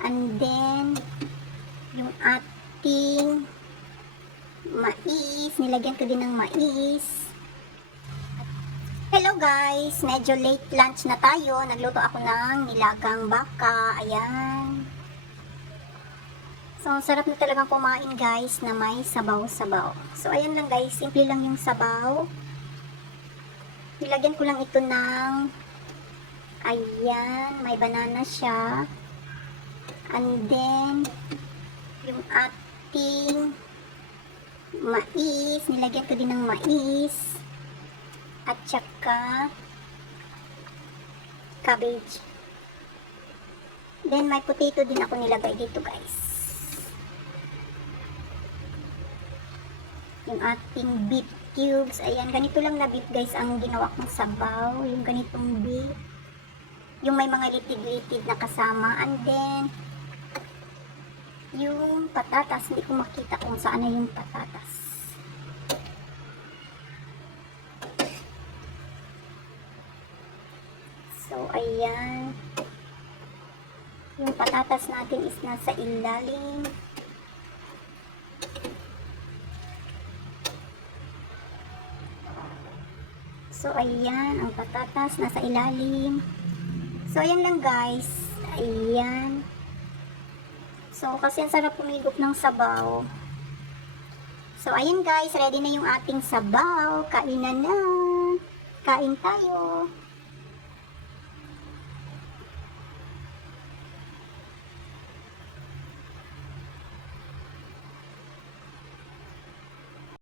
And then, yung ating mais. Nilagyan ko din ng mais. Hello guys! Medyo late lunch na tayo. Nagluto ako ng nilagang baka. Ayan. So, sarap na talagang kumain guys na may sabaw-sabaw. So, ayan lang guys. Simple lang yung sabaw. Nilagyan ko lang ito ng ayan. May banana siya. And then, yung ating mais. Nilagyan ko din ng mais. At saka cabbage. Then, may potato din ako nilagay dito guys. Yung ating beef cubes. Ayan, ganito lang na beef guys ang ginawa kong sabaw. Yung ganitong beef. Yung may mga litid-litid na kasama. And then, yung patatas. Hindi ko makita kung saan na yung patatas. So, ayan. Yung patatas natin is nasa ilalim. So, ayan. Ang patatas nasa ilalim. So, ayan lang guys. Ayan. So, kasi ang sarap pumigop ng sabaw. So, ayan guys. Ready na yung ating sabaw. Kainan na. Kain tayo.